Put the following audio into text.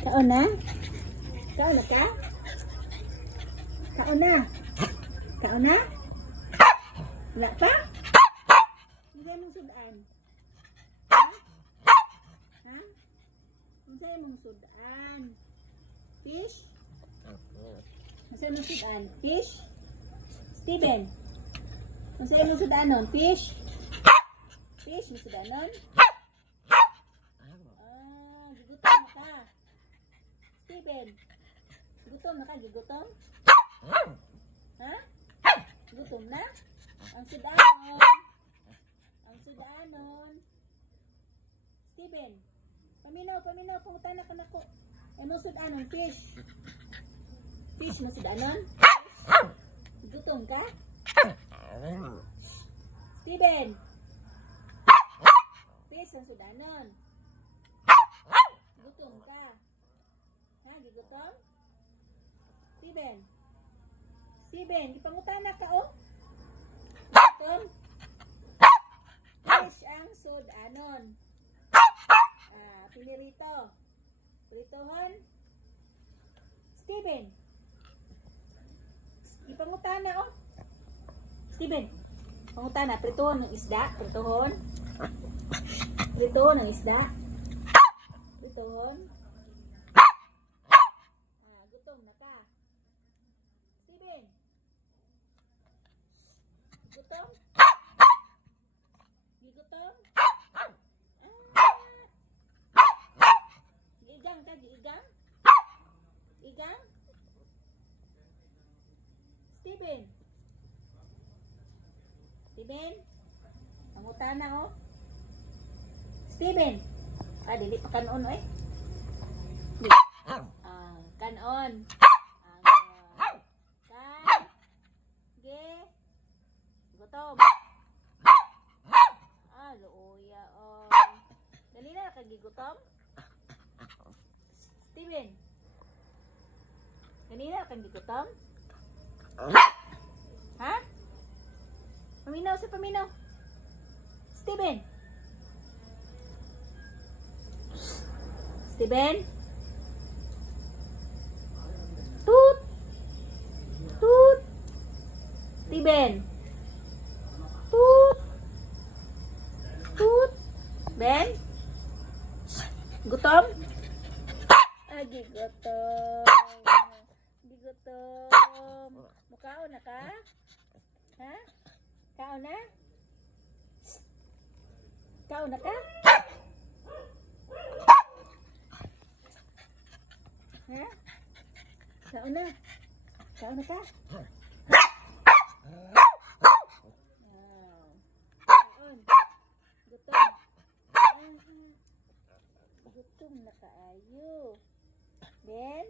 Kaon na? Kaon na ka? Kaon na? Kaon na? Wala pa? Hindi mong sudan. Ha? Ha? Hindi mong sudan. Fish? Hindi mong sudan. Fish? Steven? Hindi mong sudan nun. Fish? Fish? May sudan nun? Gutom na ka. Steven? Gutom na ka? Gutom? Ha? Gutom na? Ang sudanon. Ang sudanon. Steven? Paminaw. Pangutan na ka na ko. Ano sudanon? Fish? Fish mo sudanon? Gutom ka? Steven? Fish ang sudanon. Gutom ka? Ha? Gigutom? Steven? Steven, ipangutana ka oh? Gutom? Fish ang sudanon. Pinirito. Pritohon? Steven? Ipangutana oh? Steven, pangutana, pritohon ng isda? Pritohon? Pritohon ng isda? Pritohon? Gutom na ka. Steven? Gutom? Gutom? Giigang ka? Giigang? Igang? Steven? Steven? Pangutana oh? Steven? Dili pa kanon eh. Kanon. Kan. Ge. Gutom. Luya oh. Dali na kagigutom. Steven. Kanina kang gigutom? Ha? Paminaw sa paminaw. Steven. Steven? Toot! Toot! Steven? Toot! Toot! Ben? Gutom? Di gutom. Di gutom. Mukhaon na ka? Ha? Kaon na? Kaon na ka? Ha? Kaon na? Kaon na ka? Kaon. Gutom. Gutom na kaayo. Ben?